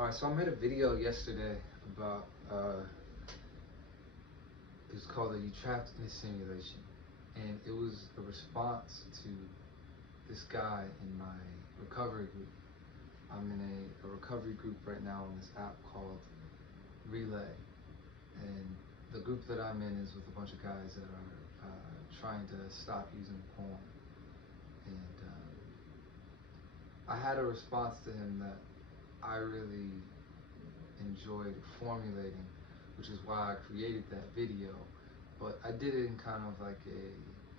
Alright, so I made a video yesterday about, it was called You Trapped in a Simulation. And it was a response to this guy in my recovery group. I'm in a recovery group right now on this app called Relay. And the group that I'm in is with a bunch of guys that are trying to stop using porn. And I had a response to him that I really enjoyed formulating, which is why I created that video. But I did it in kind of like a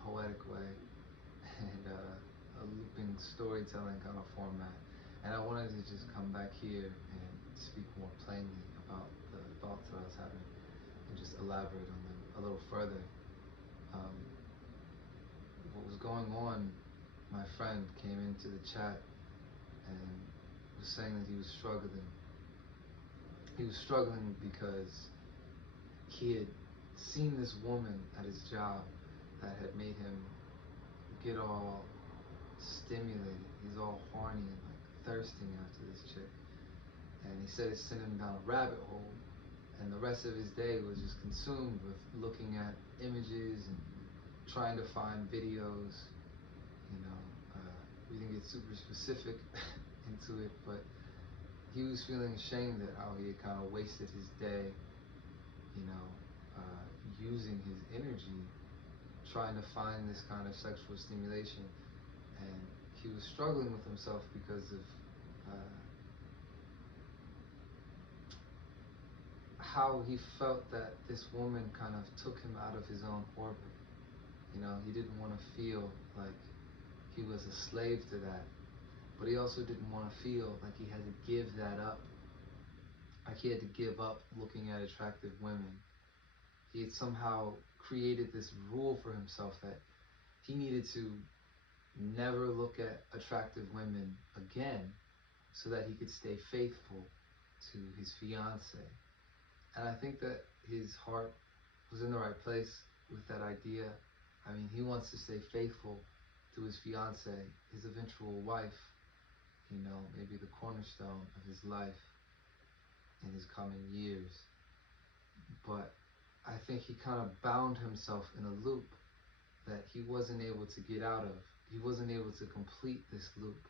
poetic way and a looping storytelling kind of format. And I wanted to just come back here and speak more plainly about the thoughts that I was having and just elaborate on them a little further. Um, what was going on, my friend came into the chat and was saying that he was struggling. He was struggling because he had seen this woman at his job that had made him get all stimulated. He's all horny and like thirsting after this chick. And he said it sent him down a rabbit hole. And the rest of his day was just consumed with looking at images and trying to find videos. You know, we didn't get super specific into it, but he was feeling ashamed at how he had kind of wasted his day, you know, using his energy trying to find this kind of sexual stimulation. And he was struggling with himself because of how he felt that this woman kind of took him out of his own orbit. You know, he didn't want to feel like he was a slave to that, but he also didn't want to feel like he had to give that up. Like he had to give up looking at attractive women. He had somehow created this rule for himself that he needed to never look at attractive women again so that he could stay faithful to his fiance. And I think that his heart was in the right place with that idea. I mean, he wants to stay faithful to his fiance, his eventual wife, you know, maybe the cornerstone of his life in his coming years. But I think he kind of bound himself in a loop that he wasn't able to get out of. He wasn't able to complete this loop.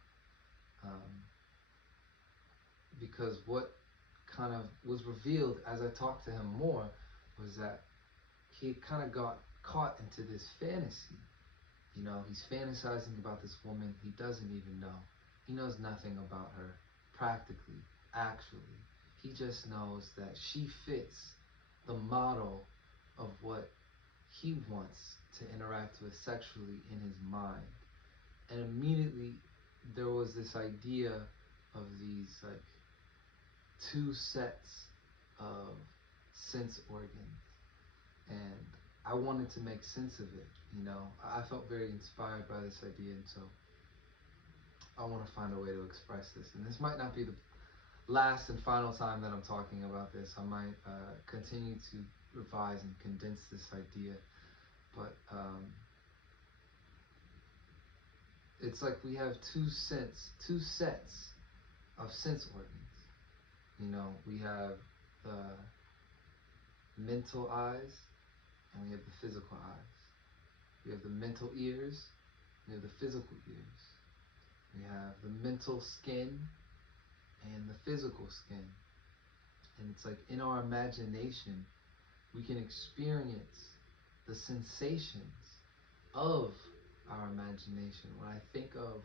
Because what kind of was revealed as I talked to him more was that he kind of got caught into this fantasy. You know, he's fantasizing about this woman he doesn't even know. He knows nothing about her, practically, actually. He just knows that she fits the model of what he wants to interact with sexually in his mind. And immediately there was this idea of these like two sets of sense organs, and I wanted to make sense of it. You know, I felt very inspired by this idea, and so I want to find a way to express this. And this might not be the last and final time that I'm talking about this. I might continue to revise and condense this idea, but it's like we have two sets of sense organs. You know, we have the mental eyes and we have the physical eyes. We have the mental ears, we have the physical ears. We have the mental skin and the physical skin. And it's like in our imagination, we can experience the sensations of our imagination. When I think of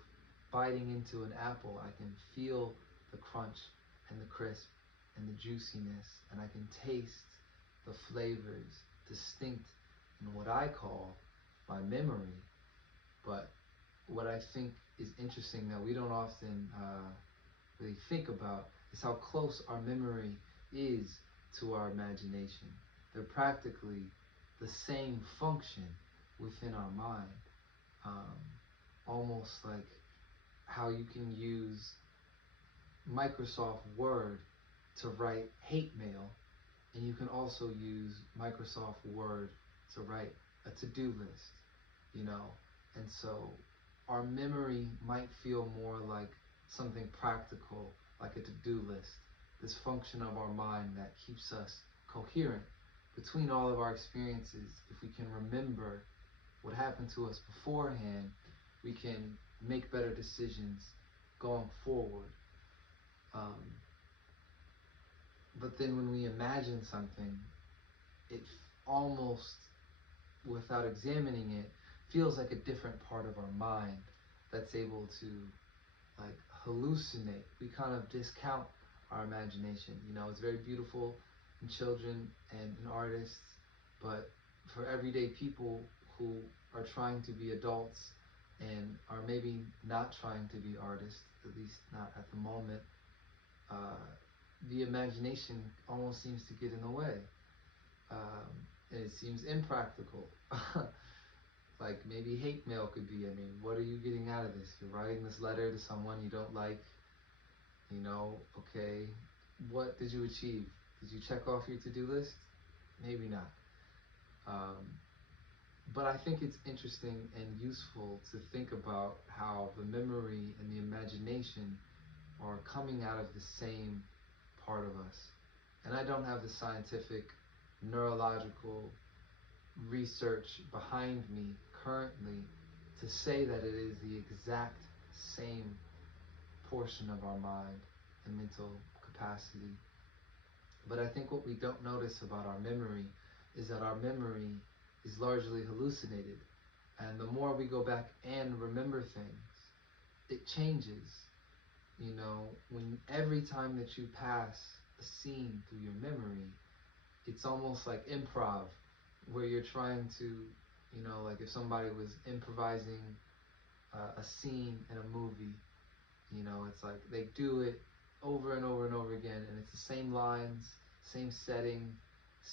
biting into an apple, I can feel the crunch and the crisp and the juiciness, and I can taste the flavors distinct in what I call my memory. But what I think is interesting that we don't often really think about is how close our memory is to our imagination. They're practically the same function within our mind. Almost like how you can use Microsoft Word to write hate mail, and you can also use Microsoft Word to write a to-do list, you know. And so our memory might feel more like something practical, like a to-do list, this function of our mind that keeps us coherent between all of our experiences. If we can remember what happened to us beforehand, we can make better decisions going forward. Um, but then when we imagine something, it almost, without examining it, feels like a different part of our mind that's able to like hallucinate. We kind of discount our imagination. You know, it's very beautiful in children and in artists, but for everyday people who are trying to be adults and are maybe not trying to be artists, at least not at the moment, the imagination almost seems to get in the way. And it seems impractical. Like maybe hate mail could be, I mean, what are you getting out of this? You're writing this letter to someone you don't like, you know, okay, what did you achieve? Did you check off your to-do list? Maybe not. But I think it's interesting and useful to think about how the memory and the imagination are coming out of the same part of us. And I don't have the scientific, neurological research behind me currently to say that it is the exact same portion of our mind and mental capacity. But I think what we don't notice about our memory is that our memory is largely hallucinated. And the more we go back and remember things, it changes. You know, when every time that you pass a scene through your memory, it's almost like improv, where you're trying to, you know, like if somebody was improvising a scene in a movie, you know, it's like they do it over and over and over again, and it's the same lines, same setting,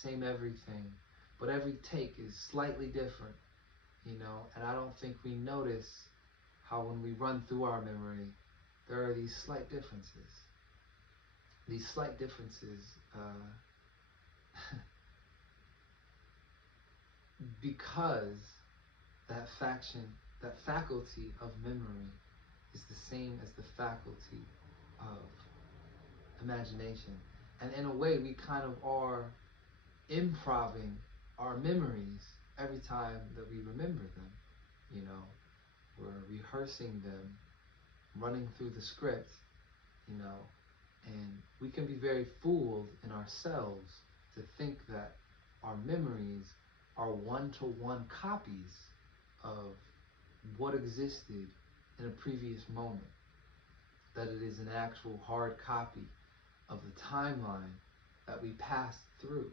same everything, but every take is slightly different, you know, and I don't think we notice how when we run through our memory, there are these slight differences. These slight differences, because that faculty of memory is the same as the faculty of imagination. And in a way, we kind of are improving our memories every time that we remember them. You know, we're rehearsing them, running through the script, you know, and we can be very fooled in ourselves to think that our memories are one-to-one copies of what existed in a previous moment, that it is an actual hard copy of the timeline that we passed through.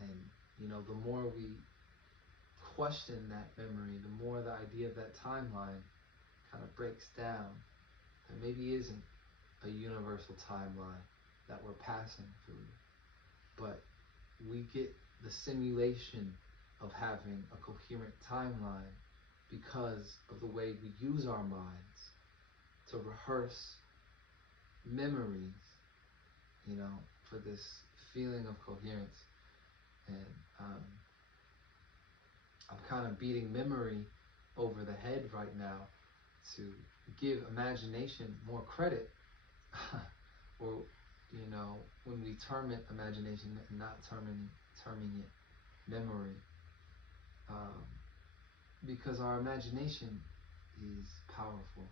And, you know, the more we question that memory, the more the idea of that timeline kind of breaks down. There maybe isn't a universal timeline that we're passing through, but we get the simulation of having a coherent timeline because of the way we use our minds to rehearse memories, you know, for this feeling of coherence. And I'm kind of beating memory over the head right now to give imagination more credit. Or, you know, when we term it imagination and not terming it memory, because our imagination is powerful.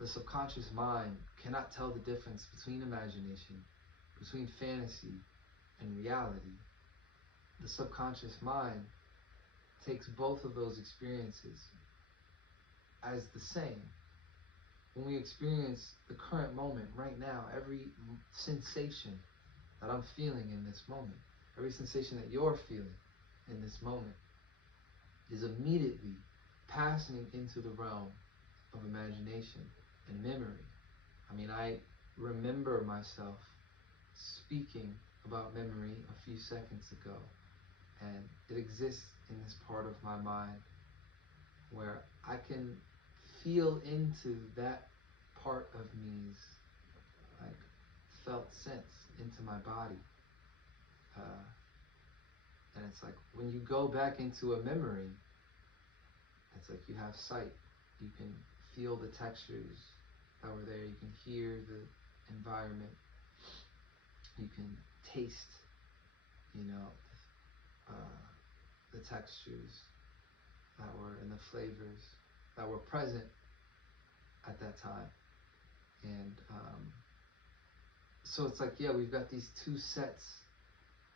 The subconscious mind cannot tell the difference between imagination, between fantasy and reality. The subconscious mind takes both of those experiences as the same. When we experience the current moment right now, every sensation that I'm feeling in this moment, every sensation that you're feeling in this moment is immediately passing into the realm of imagination and memory. I mean, I remember myself speaking about memory a few seconds ago, and it exists in this part of my mind where I can feel into that part of me's like felt sense into my body. And it's like when you go back into a memory, it's like you have sight. You can feel the textures that were there. You can hear the environment. You can taste, you know, the textures that were and the flavors that were present at that time. And so it's like, yeah, we've got these two sets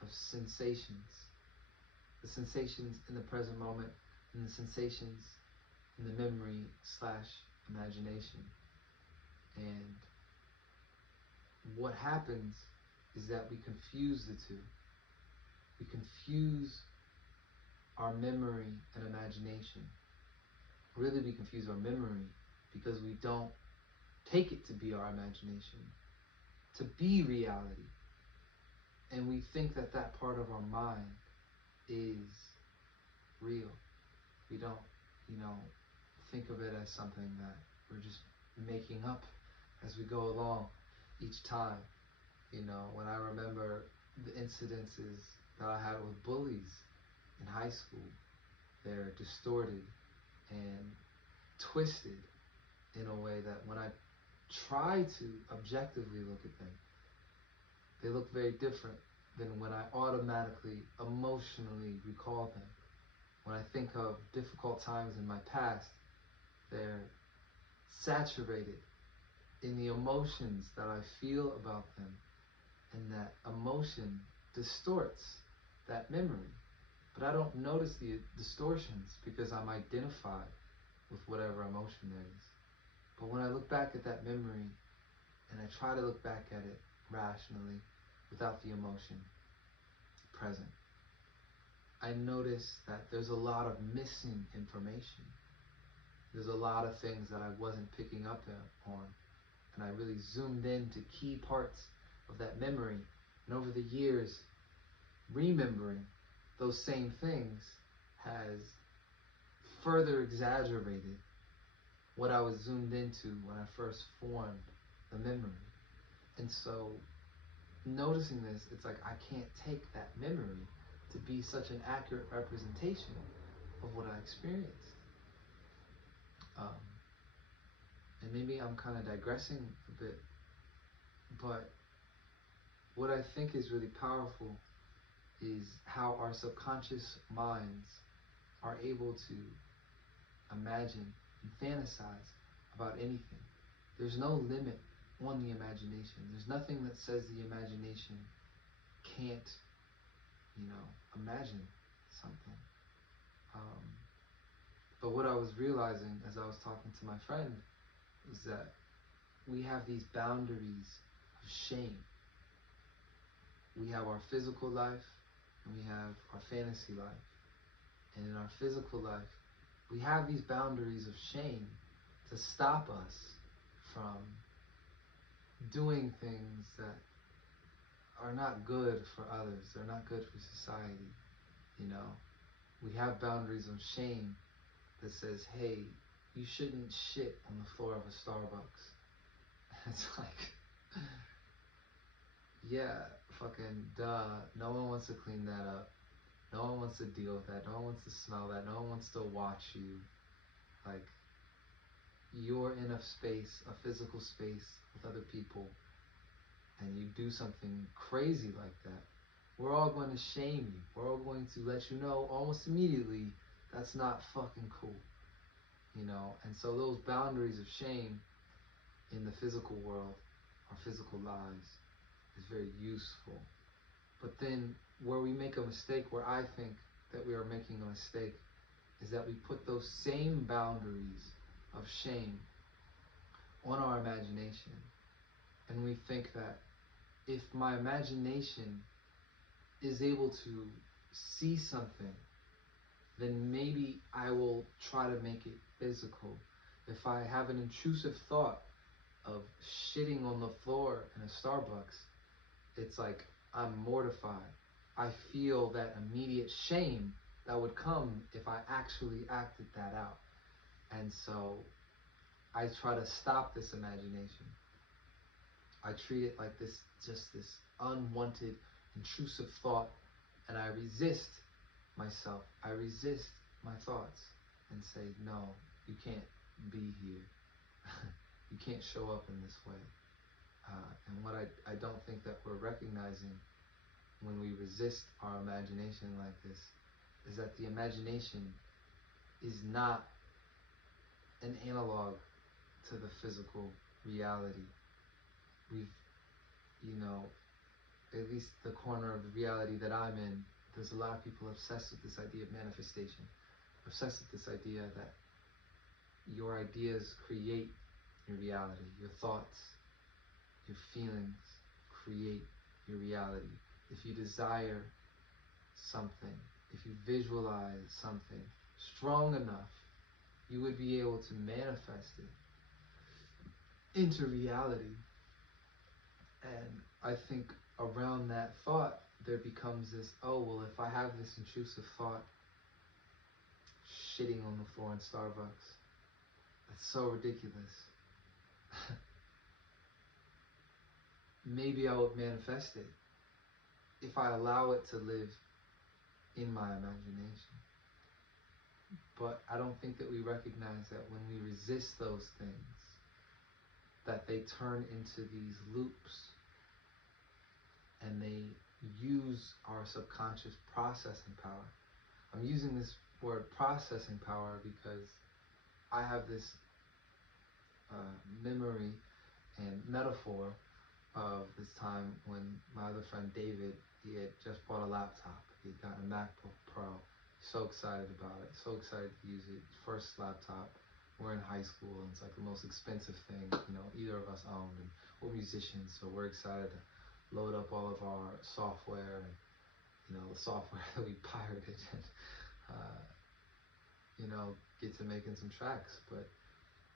of sensations, the sensations in the present moment and the sensations in the memory slash imagination. And what happens is that we confuse the two. We confuse our memory and imagination. Really, we confuse our memory because we don't take it to be our imagination, to be reality. And we think that that part of our mind is real. We don't, think of it as something that we're just making up as we go along each time. When I remember the incidences that I had with bullies in high school, they're distorted and twisted in a way that when I try to objectively look at them, they look very different than when I automatically, emotionally recall them. When I think of difficult times in my past, they're saturated in the emotions that I feel about them, and that emotion distorts that memory. But I don't notice the distortions because I'm identified with whatever emotion there is. But when I look back at that memory and I try to look back at it rationally without the emotion present, I notice that there's a lot of missing information. There's a lot of things that I wasn't picking up on, and I really zoomed in to key parts of that memory. And over the years, remembering those same things has further exaggerated what I was zoomed into when I first formed the memory. And so, noticing this, it's like I can't take that memory to be such an accurate representation of what I experienced. And maybe I'm kind of digressing a bit, but what I think is really powerful is how our subconscious minds are able to imagine and fantasize about anything. There's no limit on the imagination. There's nothing that says the imagination can't, imagine something. But what I was realizing as I was talking to my friend is that we have these boundaries of shame. We have our physical life and we have our fantasy life. And in our physical life, we have these boundaries of shame to stop us from doing things that are not good for others. They're not good for society. We have boundaries of shame that says, hey, you shouldn't shit on the floor of a Starbucks. It's like, yeah, fucking duh. No one wants to clean that up. No one wants to deal with that. No one wants to smell that. No one wants to watch you. Like, you're in a space, a physical space with other people, and you do something crazy like that. We're all going to shame you. We're all going to let you know almost immediately that's not fucking cool. And so those boundaries of shame in the physical world, our physical lives, is very useful. But then where we make a mistake, where I think that we are making a mistake, is that we put those same boundaries of shame on our imagination. And we think that if my imagination is able to see something, then maybe I will try to make it physical. If I have an intrusive thought of shitting on the floor in a Starbucks, it's like I'm mortified. I feel that immediate shame that would come if I actually acted that out. And so I try to stop this imagination. I treat it like this, just this unwanted, intrusive thought, and I resist myself. I resist my thoughts and say, no, you can't be here. You can't show up in this way. And what I don't think that we're recognizing when we resist our imagination like this is that the imagination is not an analog to the physical reality. We've, you know, at least the corner of the reality that I'm in, there's a lot of people obsessed with this idea of manifestation, obsessed with this idea that your ideas create your reality, your thoughts, your feelings create your reality. If you desire something, if you visualize something strong enough, you would be able to manifest it into reality. And I think around that thought, there becomes this, oh, well, if I have this intrusive thought, shitting on the floor in Starbucks, that's so ridiculous. Maybe I would manifest it if I allow it to live in my imagination. But I don't think that we recognize that when we resist those things, that they turn into these loops and they use our subconscious processing power. I'm using this word processing power because I have this memory and metaphor of this time when my other friend David, he had just bought a laptop. He had gotten a MacBook Pro. So excited about it, so excited to use it. First laptop. We're in high school and it's like the most expensive thing, you know, either of us owned, and we're musicians, so we're excited to load up all of our software and, you know, the software that we pirated and, you know, get to making some tracks. But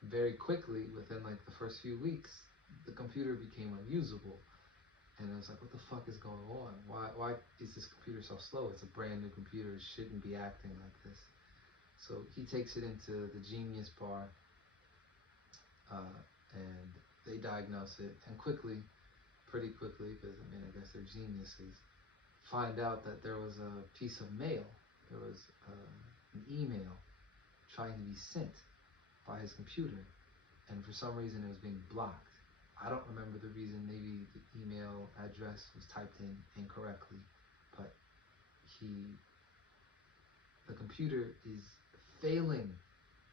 very quickly, within like the first few weeks, the computer became unusable. And I was like, what the fuck is going on? Why is this computer so slow? It's a brand new computer, it shouldn't be acting like this. So he takes it into the Genius Bar, and they diagnose it, and pretty quickly, because I mean, I guess they're geniuses, find out that there was a piece of mail, there was an email trying to be sent by his computer, and for some reason it was being blocked. I don't remember the reason. Maybe the email address was typed in incorrectly, but the computer is failing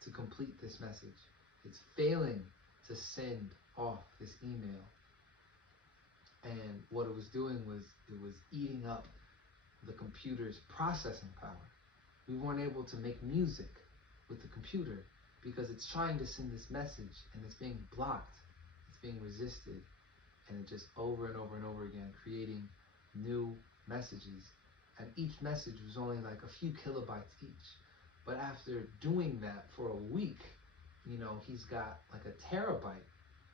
to complete this message. It's failing to send off this email. And what it was doing was it was eating up the computer's processing power. We weren't able to make music with the computer because it's trying to send this message and it's being blocked, it's being resisted, and it just over and over and over again creating new messages. And each message was only like a few kilobytes each. But after doing that for a week, you know, he's got like a terabyte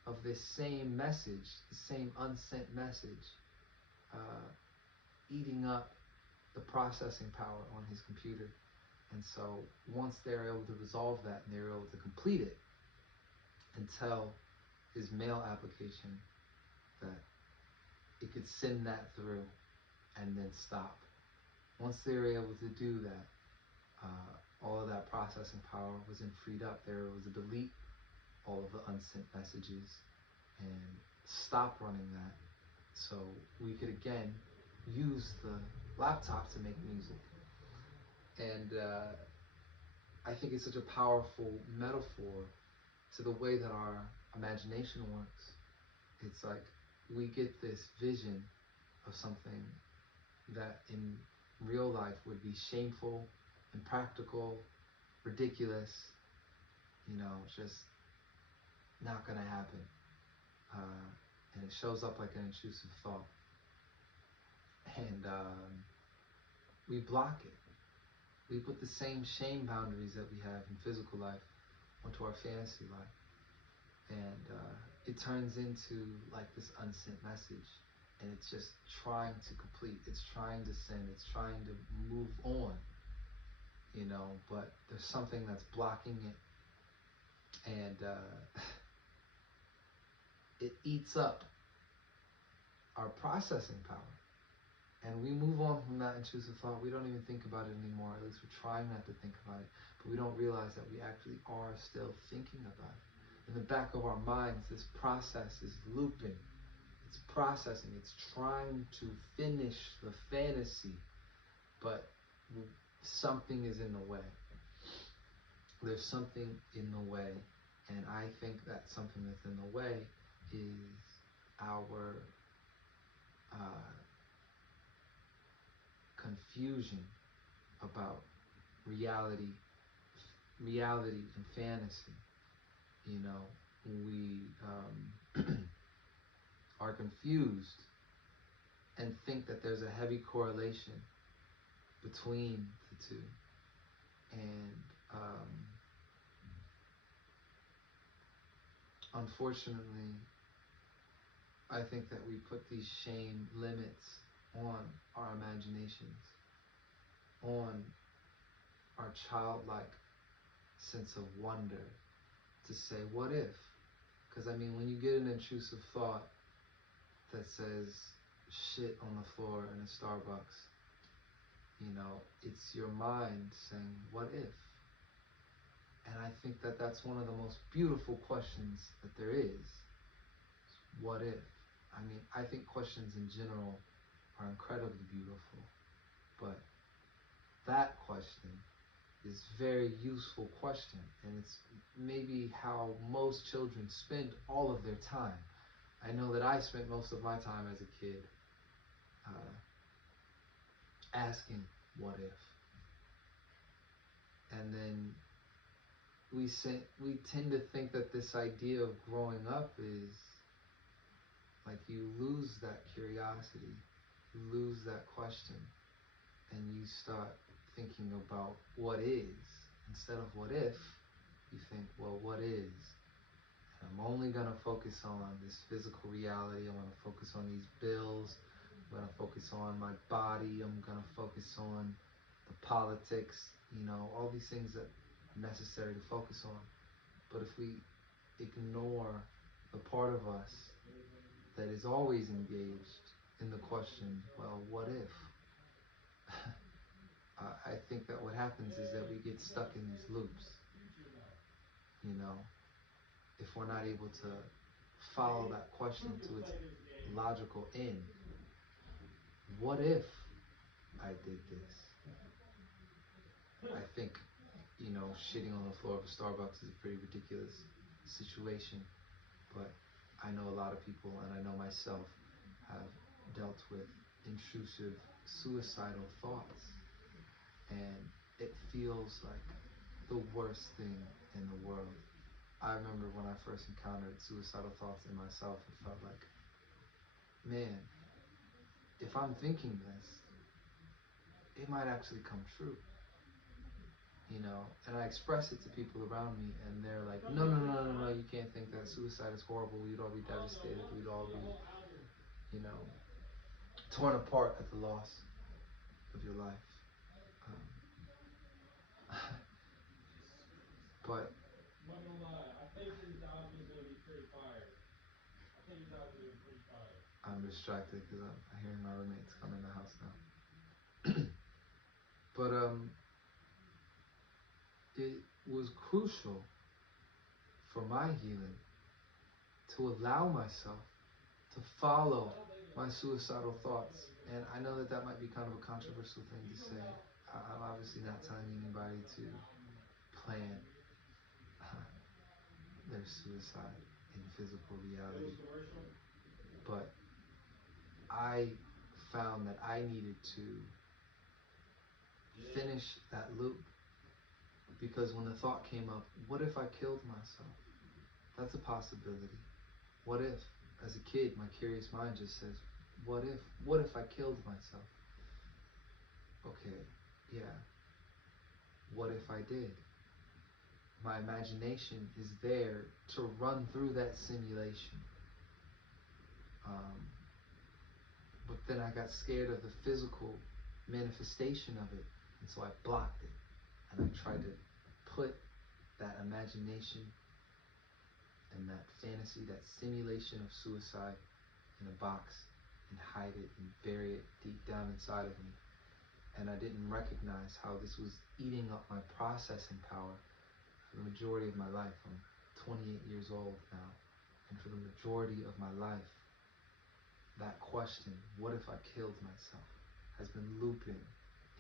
of this same message, the same unsent message, eating up the processing power on his computer. And so once they're able to resolve that and they're able to complete it and tell his mail application that it could send that through and then stop. Once they were able to do that, all of that processing power was then freed up. There was a delete all of the unsent messages and stop running that, so we could again use the laptop to make music. And I think it's such a powerful metaphor to the way that our imagination works. It's like we get this vision of something that in real life would be shameful, impractical, ridiculous, you know, just not gonna happen. And it shows up like an intrusive thought. And we block it. We put the same shame boundaries that we have in physical life onto our fantasy life. And it turns into like this unsent message. And it's just trying to complete, it's trying to send, it's trying to move on, you know, but there's something that's blocking it. And it eats up our processing power. And we move on from that intrusive thought. We don't even think about it anymore. At least we're trying not to think about it. But we don't realize that we actually are still thinking about it. In the back of our minds, this process is looping. It's processing. It's trying to finish the fantasy, but something is in the way. There's something in the way, and I think that something that's in the way is our confusion about reality, reality and fantasy. You know, we are confused and think that there's a heavy correlation between the two. And unfortunately, I think that we put these shame limits on our imaginations, on our childlike sense of wonder, to say, what if? Because I mean, when you get an intrusive thought that says shit on the floor in a Starbucks, you know, it's your mind saying, what if? And I think that that's one of the most beautiful questions that there is. What if? I mean, I think questions in general are incredibly beautiful, but that question is a very useful question, and it's maybe how most children spend all of their time. I know that I spent most of my time as a kid asking, what if? And then we tend to think that this idea of growing up is like you lose that curiosity, you lose that question, and you start thinking about what is. Instead of what if, you think, well, what is? And I'm only going to focus on this physical reality. I'm going to focus on these bills. I'm going to focus on my body. I'm going to focus on the politics, you know, all these things that are necessary to focus on. But if we ignore the part of us that is always engaged in the question, well, what if? I think that what happens is that we get stuck in these loops. You know, if we're not able to follow that question to its logical end. What if I did this? I think, you know, shitting on the floor of a Starbucks is a pretty ridiculous situation, but I know a lot of people, and I know myself, have dealt with intrusive suicidal thoughts, and it feels like the worst thing in the world. I remember when I first encountered suicidal thoughts in myself, it felt like, man, if I'm thinking this, it might actually come true. You know, and I express it to people around me, and they're like, no, no, no, no, no, you can't think that. Suicide is horrible. We'd all be devastated. We'd all be, you know, torn apart at the loss of your life. But I'm not gonna lie, I think this album is gonna be pretty fire. I think this album is gonna be pretty fire. I'm distracted because I'm hearing my roommates come in the house now. But it was crucial for my healing to allow myself to follow my suicidal thoughts. And I know that that might be kind of a controversial thing to say. I'm obviously not telling anybody to plan their suicide in physical reality. But I found that I needed to finish that loop, because when the thought came up, what if I killed myself? That's a possibility. What if, as a kid, my curious mind just says, what if? What if I killed myself? Okay, yeah. What if I did? My imagination is there to run through that simulation. But then I got scared of the physical manifestation of it, and so I blocked it. And I tried to put that imagination and that fantasy, that simulation of suicide in a box and hide it and bury it deep down inside of me. And I didn't recognize how this was eating up my processing power for the majority of my life. I'm 28 years old now, and for the majority of my life, that question, what if I killed myself, has been looping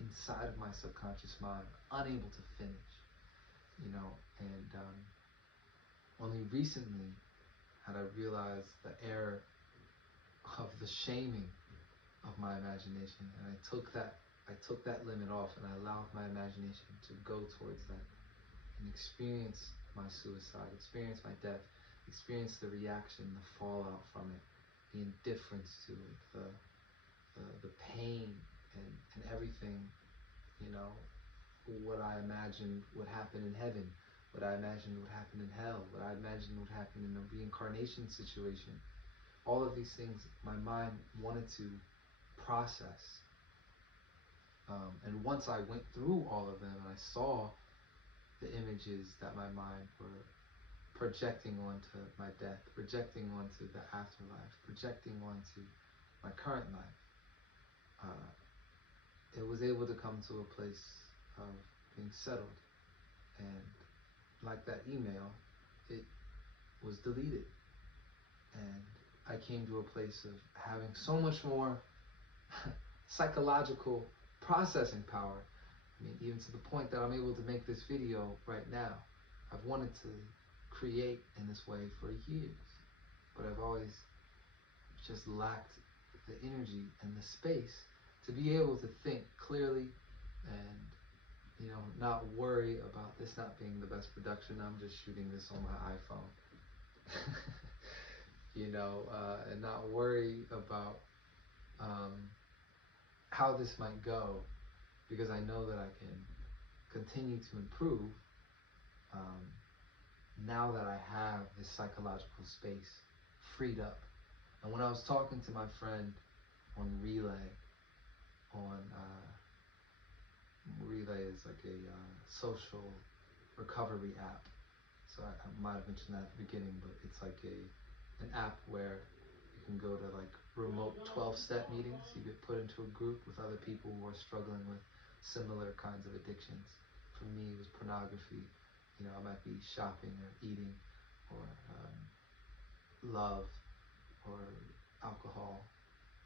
inside of my subconscious mind, unable to finish, you know. And only recently had I realized the error of the shaming of my imagination, and I took that limit off, and I allowed my imagination to go towards that and experience my suicide, experience my death, experience the reaction, the fallout from it, the indifference to it, the pain, and everything, you know, what I imagined would happen in heaven, what I imagined would happen in hell, what I imagined would happen in a reincarnation situation. All of these things my mind wanted to process. And once I went through all of them and I saw the images that my mind were projecting onto my death, projecting onto the afterlife, projecting onto my current life, it was able to come to a place of being settled. And like that email, it was deleted. And I came to a place of having so much more psychological processing power. I mean, even to the point that I'm able to make this video right now. I've wanted to create in this way for years, but I've always just lacked the energy and the space to be able to think clearly and, you know, not worry about this not being the best production. I'm just shooting this on my iPhone. You know, and not worry about how this might go, because I know that I can continue to improve now that I have this psychological space freed up. And when I was talking to my friend on Relay, on Relay is like a social recovery app. So I might have mentioned that at the beginning, but it's like an app where you can go to like remote 12-step meetings. You get put into a group with other people who are struggling with similar kinds of addictions. For me, it was pornography. You know, I might be shopping or eating or love or alcohol.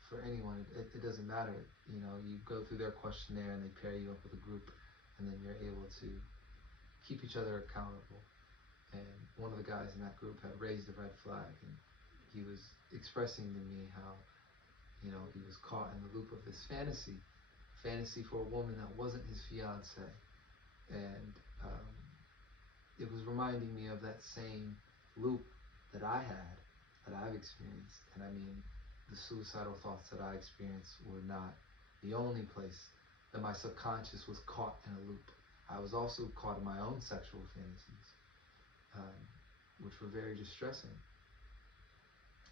For anyone, it doesn't matter. You know, you go through their questionnaire and they pair you up with a group, and then you're able to keep each other accountable. And one of the guys in that group had raised a red flag, and he was expressing to me how, you know, he was caught in the loop of this fantasy for a woman that wasn't his fiance. And it was reminding me of that same loop that I had, that I've experienced. And I mean, the suicidal thoughts that I experienced were not the only place that my subconscious was caught in a loop. I was also caught in my own sexual fantasies, which were very distressing,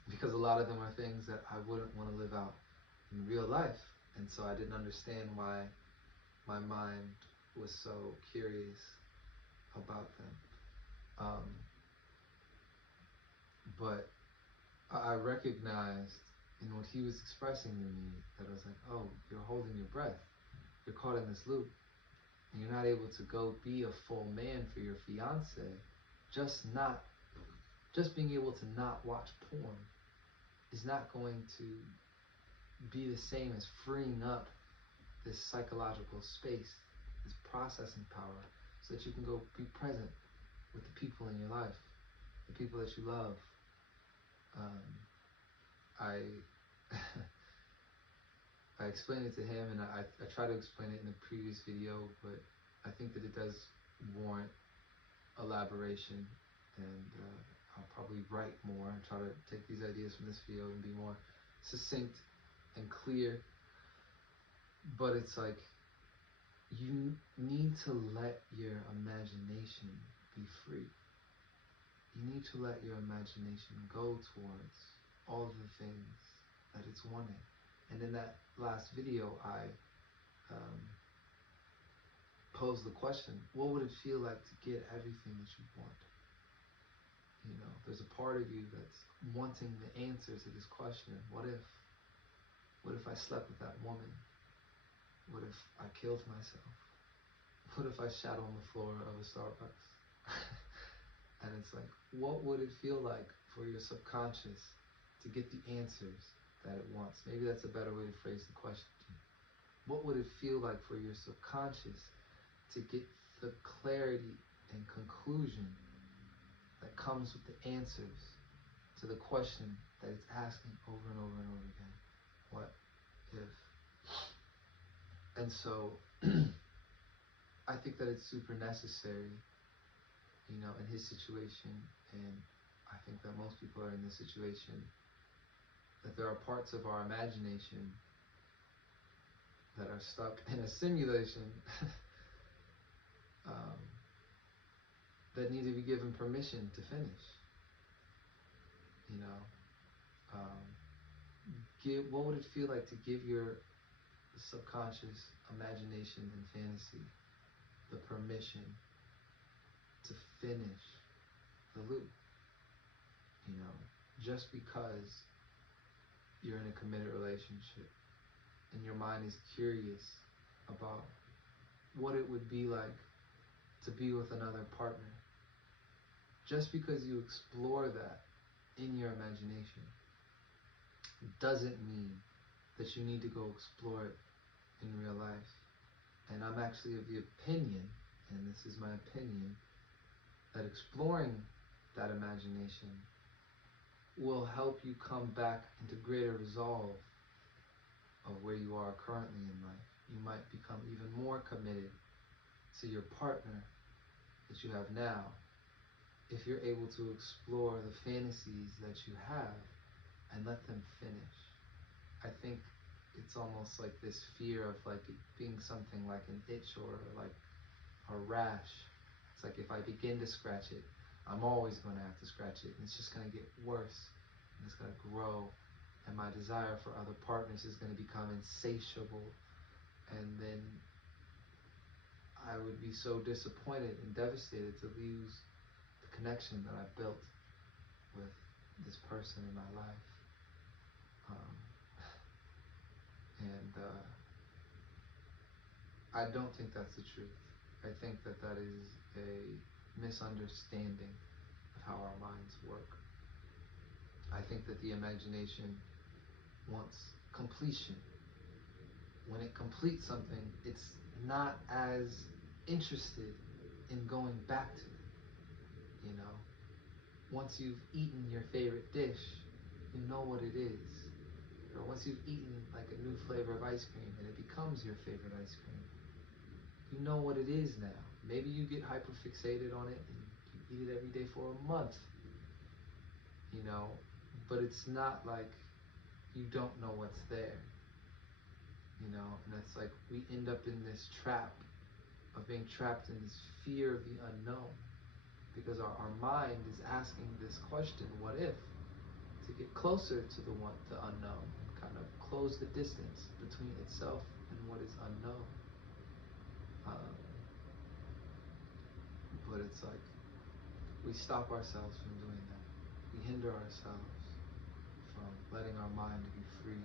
because a lot of them are things that I wouldn't want to live out in real life. And so I didn't understand why my mind was so curious about them. But I recognized in what he was expressing to me that I was like, oh, you're holding your breath. You're caught in this loop. And you're not able to go be a full man for your fiance. Just being able to not watch porn is not going to be the same as freeing up this psychological space, this processing power, so that you can go be present with the people in your life, the people that you love. I I explained it to him, and I tried to explain it in the previous video, but I think that it does warrant elaboration, and I'll probably write more and try to take these ideas from this video and be more succinct and clear. But it's like, you need to let your imagination be free. You need to let your imagination go towards all the things that it's wanting. And in that last video, I posed the question, what would it feel like to get everything that you want? You know, there's a part of you that's wanting the answer to this question. What if? What if I slept with that woman? What if I killed myself? What if I shat on the floor of a Starbucks? And it's like, what would it feel like for your subconscious to get the answers that it wants. Maybe that's a better way to phrase the question. What would it feel like for your subconscious to get the clarity and conclusion that comes with the answers to the question that it's asking over and over and over again? What if? And so I think that it's super necessary, in his situation, and I think that most people are in this situation, that there are parts of our imagination that are stuck in a simulation that need to be given permission to finish. What would it feel like to give your subconscious imagination and fantasy the permission to finish the loop? Just because you're in a committed relationship and your mind is curious about what it would be like to be with another partner, just because you explore that in your imagination doesn't mean that you need to go explore it in real life. And I'm actually of the opinion, and this is my opinion, that exploring that imagination will help you come back into greater resolve of where you are currently in life. You might become even more committed to your partner that you have now if you're able to explore the fantasies that you have and let them finish. I think it's almost like this fear of like it being something like an itch or like a rash. It's like if I begin to scratch it, I'm always going to have to scratch it, and it's just going to get worse, and it's going to grow, and my desire for other partners is going to become insatiable, and then I would be so disappointed and devastated to lose the connection that I built with this person in my life. I don't think that's the truth. I think that that is a misunderstanding of how our minds work. I think that the imagination wants completion. When it completes something, it's not as interested in going back to it. Once you've eaten your favorite dish, you know what it is. Or once you've eaten like a new flavor of ice cream and it becomes your favorite ice cream, you know what it is now. Maybe you get hyperfixated on it and you eat it every day for a month, but it's not like you don't know what's there, and it's like we end up in this trap of being trapped in this fear of the unknown, because our mind is asking this question, what if, to get closer to the unknown, and kind of close the distance between itself and what is unknown. But it's like we stop ourselves from doing that. We hinder ourselves from letting our mind be free.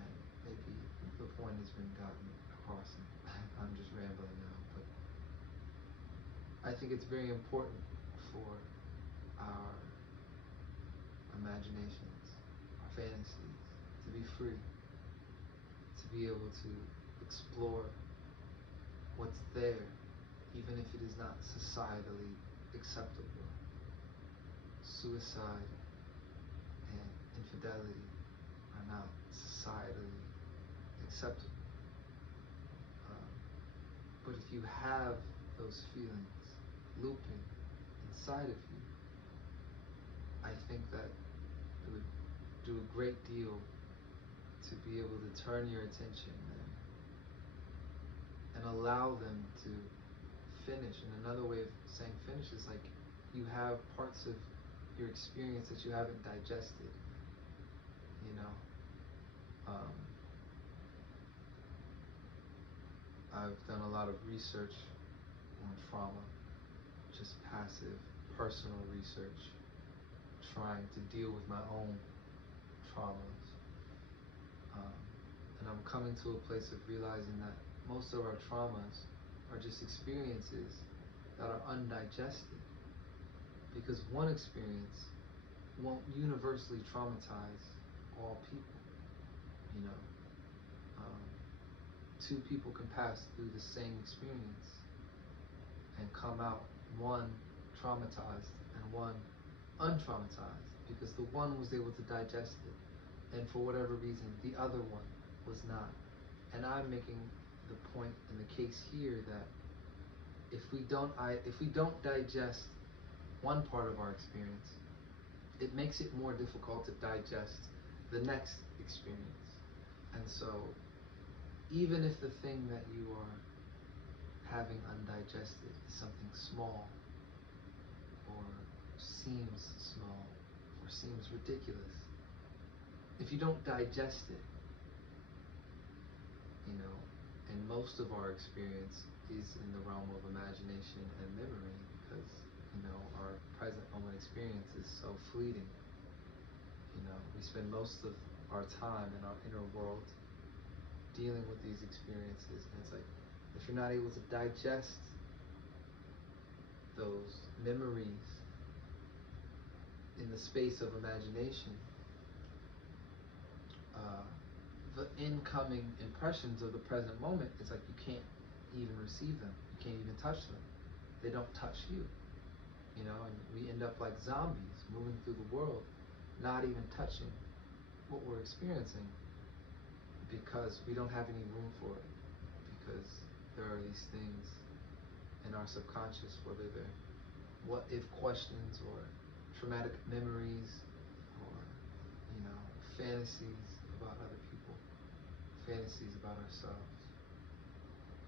And maybe the point has been gotten across, and I'm just rambling now, but I think it's very important for our imaginations, our fantasies, to be free, to be able to explore what's there, even if it is not societally acceptable. Suicide and infidelity are not societally acceptable. But if you have those feelings looping inside of you, I think that it would do a great deal to be able to turn your attention and allow them to finish. And another way of saying finish is like you have parts of your experience that you haven't digested. I've done a lot of research on trauma, just passive, personal research, trying to deal with my own traumas. And I'm coming to a place of realizing that most of our traumas are just experiences that are undigested, because one experience won't universally traumatize all people. You know, um, two people can pass through the same experience and come out, one traumatized and one untraumatized, because the one was able to digest it, and for whatever reason the other one was not. And I'm making the point in the case here that if we don't digest one part of our experience, it makes it more difficult to digest the next experience. And so even if the thing that you are having undigested is something small, or seems small, or seems ridiculous, if you don't digest it, you know, and most of our experience is in the realm of imagination and memory, because, you know, our present moment experience is so fleeting. You know, we spend most of our time in our inner world dealing with these experiences, and it's like, if you're not able to digest those memories in the space of imagination, the incoming impressions of the present moment, it's like you can't even receive them, you can't even touch them, they don't touch you, you know, and we end up like zombies moving through the world, not even touching what we're experiencing, because we don't have any room for it, because there are these things in our subconscious, whether they're what if questions or traumatic memories, or, you know, fantasies about other people, fantasies about ourselves,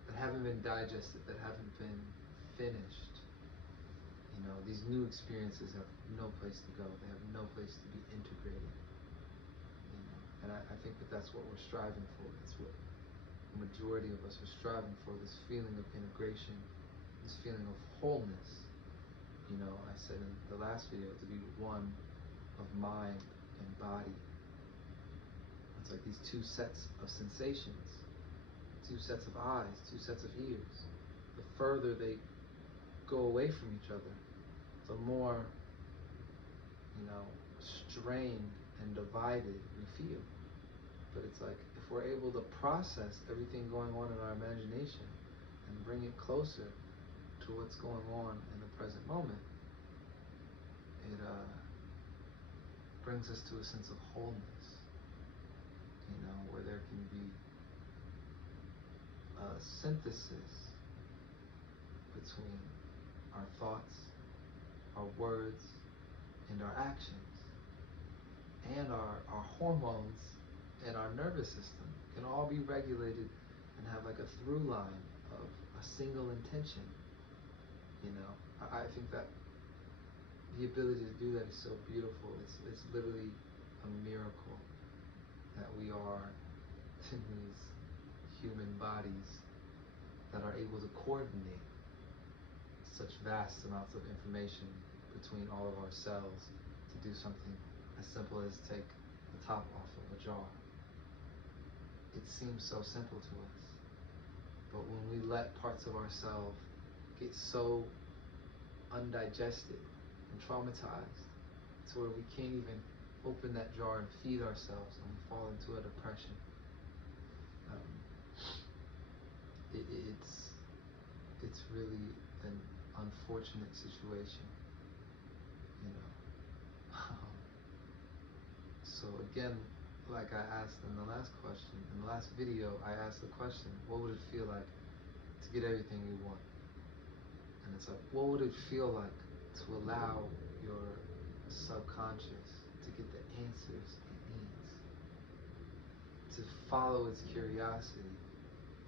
that haven't been digested, that haven't been finished. You know, these new experiences have no place to go, they have no place to be integrated. You know, and I think that's what we're striving for. It's what the majority of us are striving for, this feeling of integration, this feeling of wholeness. You know, I said in the last video, to be one of mind and body. It's like these two sets of sensations, two sets of eyes, two sets of ears. The further they go away from each other, the more, you know, strained and divided we feel. But it's like, if we're able to process everything going on in our imagination and bring it closer to what's going on in the present moment, it brings us to a sense of wholeness, you know, where there can be a synthesis between our thoughts, our words, and our actions, and our hormones and our nervous system can all be regulated and have like a through line of a single intention. You know, I think that the ability to do that is so beautiful. It's literally a miracle that we are in these human bodies that are able to coordinate such vast amounts of information between all of our cells to do something as simple as take the top off of a jar. It seems so simple to us, but when we let parts of ourselves get so undigested and traumatized to where we can't even open that jar and feed ourselves, and we fall into a depression, it's really an unfortunate situation, you know. So again, like I asked in the last question, in the last video, I asked the question, what would it feel like to get everything you want? And it's like, what would it feel like to allow your subconscious to get the answers it needs, to follow its curiosity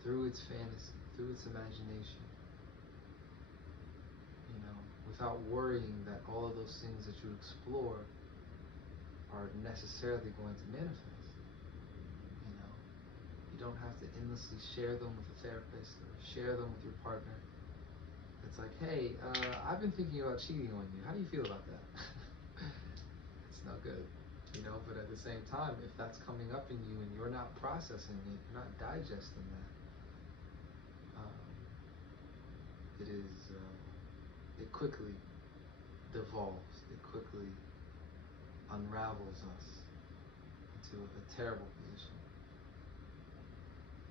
through its fantasy, through its imagination, you know, without worrying that all of those things that you explore are necessarily going to manifest. You know, you don't have to endlessly share them with a therapist or share them with your partner. It's like, hey, I've been thinking about cheating on you. How do you feel about that? It's no good, you know. But at the same time, if that's coming up in you and you're not processing it, you're not digesting that, it quickly devolves. It quickly unravels us to a terrible position.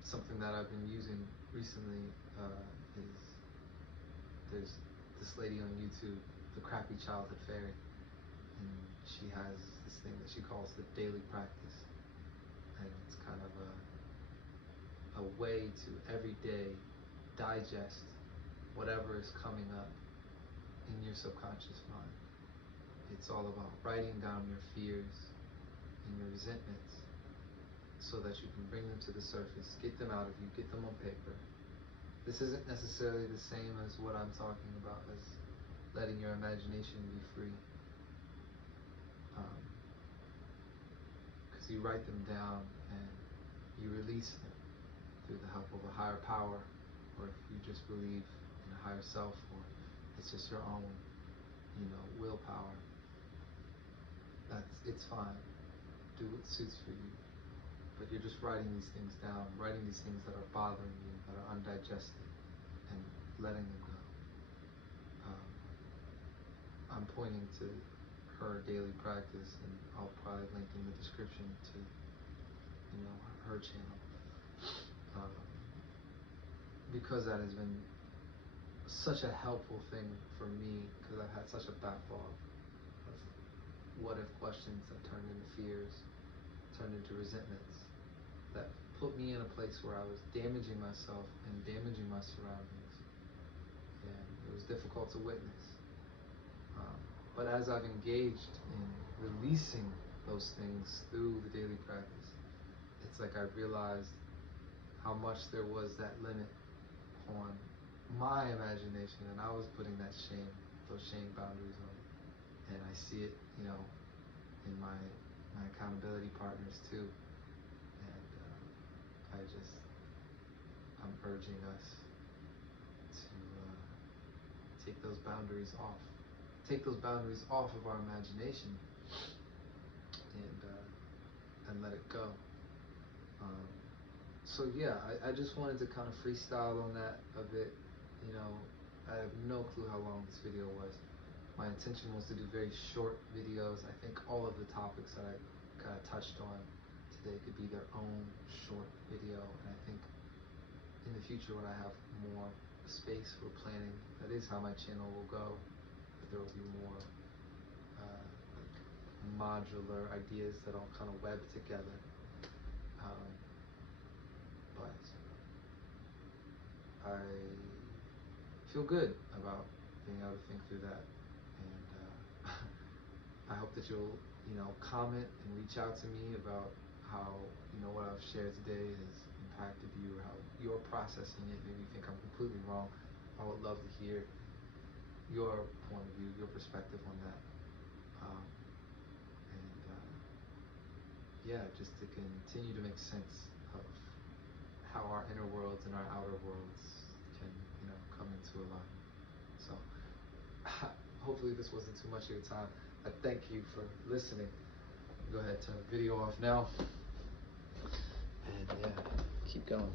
Something that I've been using recently is there's this lady on YouTube, the Crappy Childhood Fairy, and she has this thing that she calls the daily practice, and it's kind of a way to every day digest whatever is coming up in your subconscious mind. It's all about writing down your fears and your resentments so that you can bring them to the surface, get them out of you, get them on paper. This isn't necessarily the same as what I'm talking about as letting your imagination be free. Because you write them down and you release them through the help of a higher power, or if you just believe in a higher self, or it's just your own, willpower. It's fine. Do what suits for you. But you're just writing these things down, writing these things that are bothering you, that are undigested, and letting them go. I'm pointing to her daily practice, and I'll probably link in the description to, her channel. Because that has been such a helpful thing for me, because I've had such a backlog of what if questions that turned into fears, turned into resentments, that put me in a place where I was damaging myself and damaging my surroundings, and it was difficult to witness. But as I've engaged in releasing those things through the daily practice, it's like I realized how much there was that limit on my imagination, and I was putting those shame boundaries on it. And I see it, in my accountability partners too. And I'm urging us to take those boundaries off. Take those boundaries off of our imagination and let it go. So yeah, I just wanted to kind of freestyle on that a bit. I have no clue how long this video was. My intention was to do very short videos. I think all of the topics that I kind of touched on today could be their own short video, and I think in the future when I have more space for planning, that is how my channel will go. But there will be more like modular ideas that I'll kind of web together. But I feel good about being able to think through that, and I hope that you'll comment and reach out to me about how what I've shared today has impacted you, or how you're processing it. Maybe you think I'm completely wrong. I would love to hear your point of view, your perspective on that. Just to continue to make sense of how our inner worlds and our outer worlds can come into alignment. So hopefully this wasn't too much of your time. I thank you for listening. Go ahead, turn the video off now, and keep going.